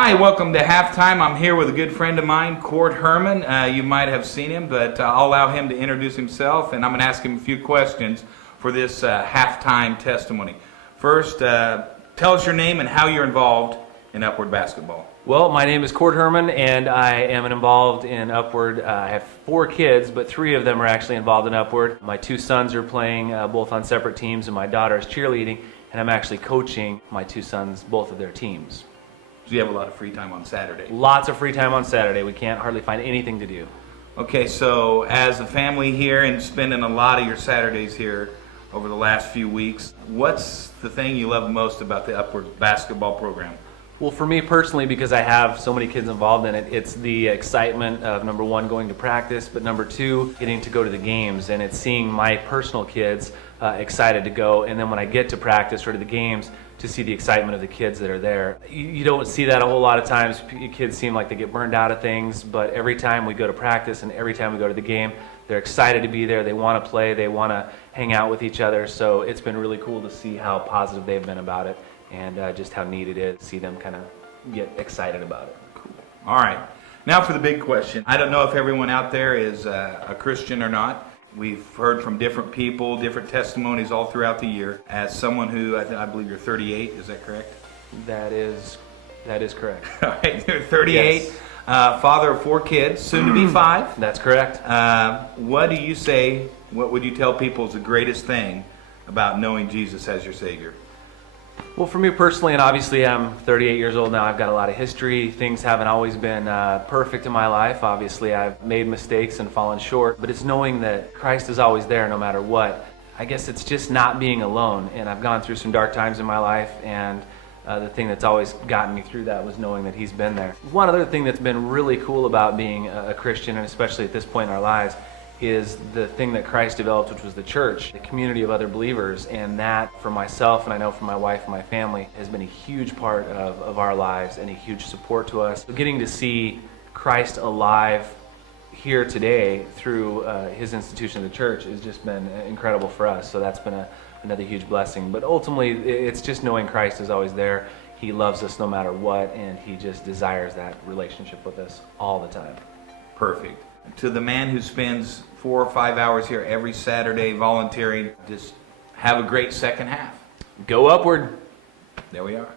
Hi, welcome to Halftime. I'm here with a good friend of mine, Kort Herman. You might have seen him, but I'll allow him to introduce himself, and I'm going to ask him a few questions for this halftime testimony. First, tell us your name and how you're involved in Upward basketball. Well, my name is Kort Herman, and I am involved in Upward. I have 4 kids, but 3 of them are actually involved in Upward. My 2 sons are playing both on separate teams, and my daughter is cheerleading, and I'm actually coaching my 2 sons, both of their teams. So you have a lot of free time on Saturday. Lots of free time on Saturday. We can't hardly find anything to do. Okay, so as a family here and spending a lot of your Saturdays here over the last few weeks, what's the thing you love most about the Upward basketball program? Well, for me personally, because I have so many kids involved in it, it's the excitement of, number 1, going to practice, but number 2, getting to go to the games, and it's seeing my personal kids excited to go, and then when I get to practice or to the games, to see the excitement of the kids that are there. You don't see that a whole lot of times. Kids seem like they get burned out of things, but every time we go to practice and every time we go to the game, they're excited to be there. They want to play. They want to hang out with each other, so it's been really cool to see how positive they've been about it. And just how neat it is to see them kind of get excited about it. Cool. All right. Now for the big question. I don't know if everyone out there is a Christian or not. We've heard from different people, different testimonies all throughout the year. As someone who, I believe you're 38, is that correct? That is correct. All right, you're 38, Yes. Father of 4 kids, soon to be 5. That's correct. What do you say, what would you tell people is the greatest thing about knowing Jesus as your Savior? Well, for me personally, and obviously I'm 38 years old now, I've got a lot of history. Things haven't always been perfect in my life. Obviously, I've made mistakes and fallen short, but it's knowing that Christ is always there no matter what. I guess it's just not being alone, and I've gone through some dark times in my life, and the thing that's always gotten me through that was knowing that He's been there. One other thing that's been really cool about being a Christian, and especially at this point in our lives, is the thing that Christ developed, which was the church, the community of other believers, and that for myself, and I know for my wife and my family, has been a huge part of our lives and a huge support to us. So getting to see Christ alive here today through His institution, the church, has just been incredible for us. So that's been another huge blessing. But ultimately, it's just knowing Christ is always there. He loves us no matter what, and He just desires that relationship with us all the time. Perfect. To the man who spends 4 or 5 hours here every Saturday volunteering, just have a great second half. Go upward. There we are.